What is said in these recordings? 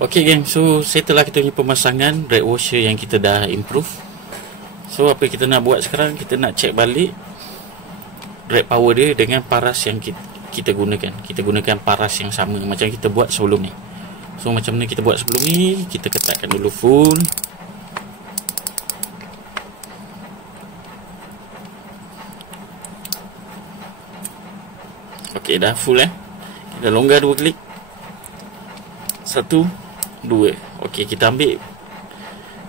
Okay geng, so setelah kita punya pemasangan drag washer yang kita dah improve, so apa kita nak buat sekarang, kita nak check balik drag power dia dengan paras yang kita gunakan. Kita gunakan paras yang sama macam kita buat sebelum ni. So macam mana kita buat sebelum ni, kita ketatkan dulu full. Ok, dah full kita longgar 2 klik. 1, 2. Ok, kita ambil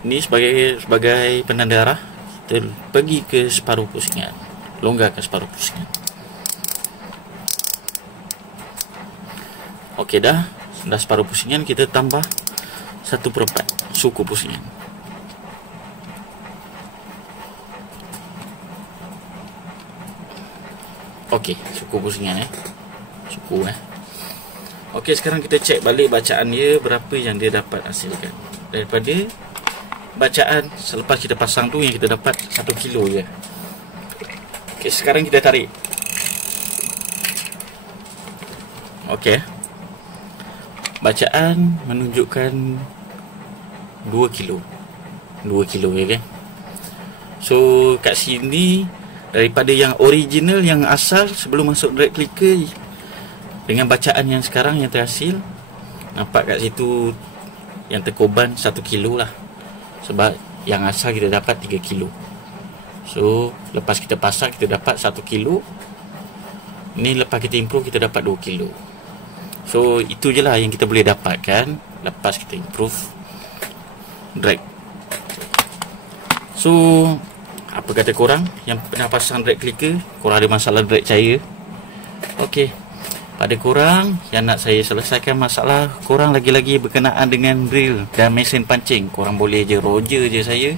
ni sebagai penanda arah. Kita pergi ke separuh pusingan, longgarkan separuh pusingan. Ok, dah separuh pusingan, kita tambah 1/4 suku pusingan. Ok, suku pusingan suku ok, sekarang kita cek balik bacaan dia, berapa yang dia dapat hasilkan. Daripada bacaan selepas kita pasang tu, yang kita dapat 1 kilo je. Ok, sekarang kita tarik. Ok, bacaan menunjukkan 2 kilo ya kan. So kat sini, daripada yang original, yang asal sebelum masuk drag clicker, dengan bacaan yang sekarang yang terhasil, nampak kat situ yang terkorban 1 kilo lah. Sebab yang asal kita dapat 3 kilo. So lepas kita pasang, kita dapat 1 kilo. Ni lepas kita improve, kita dapat 2 kilo. So itu je lah yang kita boleh dapatkan lepas kita improve drag. So apa kata korang yang pernah pasang drag clicker, korang ada masalah drag cair? Ok, pada korang yang nak saya selesaikan masalah korang lagi-lagi berkenaan dengan drill dan mesin pancing, korang boleh je roger je saya.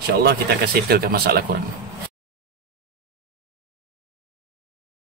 InsyaAllah kita akan settlekan masalah korang.